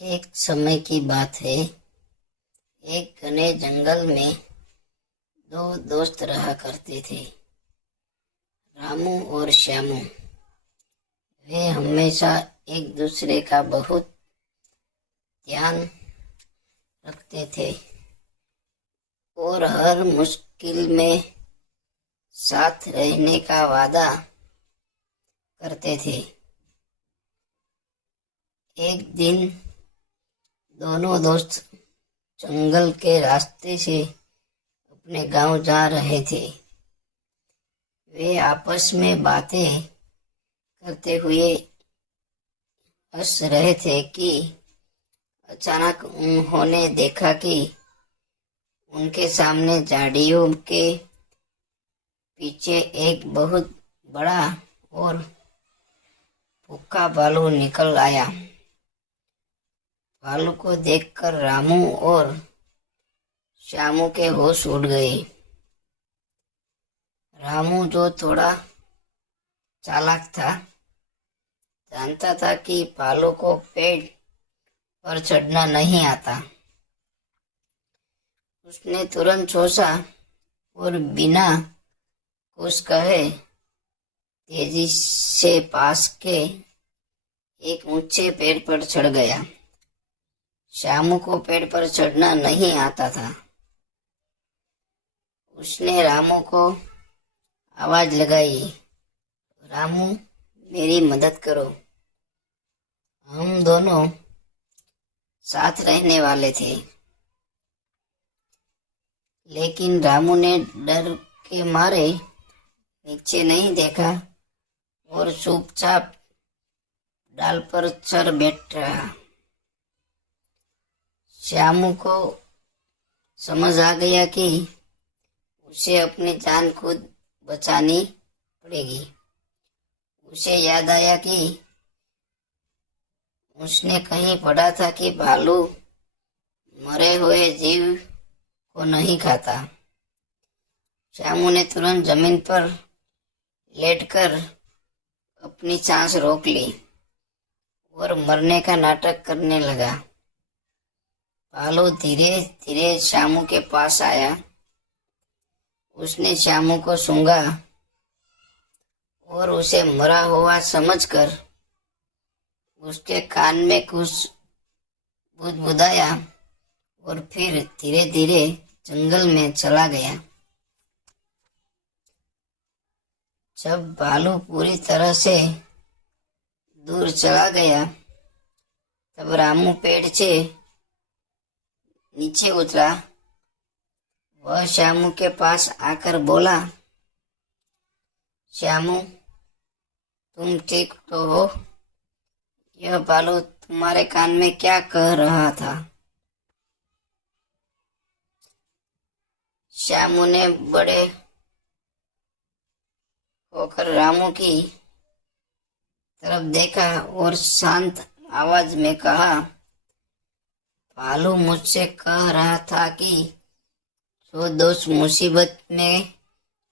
एक समय की बात है। एक घने जंगल में दो दोस्त रहा करते थे, रामू और श्यामू। वे हमेशा एक दूसरे का बहुत ध्यान रखते थे और हर मुश्किल में साथ रहने का वादा करते थे। एक दिन दोनों दोस्त जंगल के रास्ते से अपने गांव जा रहे थे। वे आपस में बातें करते हुए हंस रहे थे कि अचानक उन्होंने देखा कि उनके सामने झाड़ियों के पीछे एक बहुत बड़ा और भूखा भालू निकल आया। भालू को देखकर रामू और श्यामू के होश उड़ गए। रामू, जो थोड़ा चालाक था, जानता था कि भालू को पेड़ पर चढ़ना नहीं आता। उसने तुरंत सोचा और बिना कुछ कहे तेजी से पास के एक ऊंचे पेड़ पर चढ़ गया। श्यामू को पेड़ पर चढ़ना नहीं आता था। उसने रामू को आवाज लगाई, रामू, मेरी मदद करो, हम दोनों साथ रहने वाले थे। लेकिन रामू ने डर के मारे नीचे नहीं देखा और चुपचाप डाल पर चढ़ बैठ रहा। श्यामू को समझ आ गया कि उसे अपनी जान खुद बचानी पड़ेगी। उसे याद आया कि उसने कहीं पढ़ा था कि भालू मरे हुए जीव को नहीं खाता। श्यामू ने तुरंत जमीन पर लेटकर अपनी सांस रोक ली और मरने का नाटक करने लगा। भालू धीरे धीरे श्यामू के पास आया। उसने श्यामू को सूंघा और उसे मरा हुआ समझकर उसके कान में कुछ बुदबुदाया और फिर धीरे धीरे जंगल में चला गया। जब भालू पूरी तरह से दूर चला गया, तब रामू पेड़ से नीचे उतरा। वह श्यामू के पास आकर बोला, श्यामू, तुम ठीक तो हो? यह भालू तुम्हारे कान में क्या कह रहा था? श्यामू ने बड़े होकर रामू की तरफ देखा और शांत आवाज में कहा, भालू मुझसे कह रहा था कि जो दोस्त मुसीबत में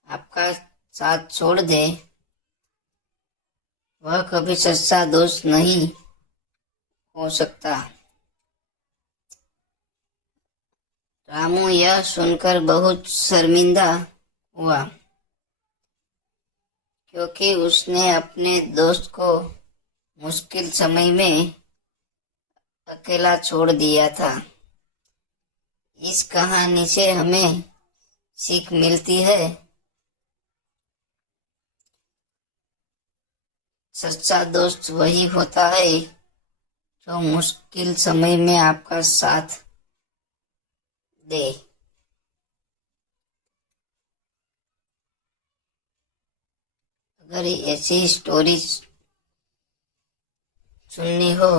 आपका साथ छोड़ दे, वह कभी सच्चा दोस्त नहीं हो सकता। रामू यह सुनकर बहुत शर्मिंदा हुआ, क्योंकि उसने अपने दोस्त को मुश्किल समय में अकेला छोड़ दिया था। इस कहानी से हमें सीख मिलती है, सच्चा दोस्त वही होता है जो मुश्किल समय में आपका साथ दे। अगर ऐसी स्टोरी सुननी हो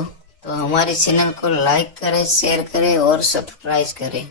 तो हमारे चैनल को लाइक करें, शेयर करें और सब्सक्राइब करें।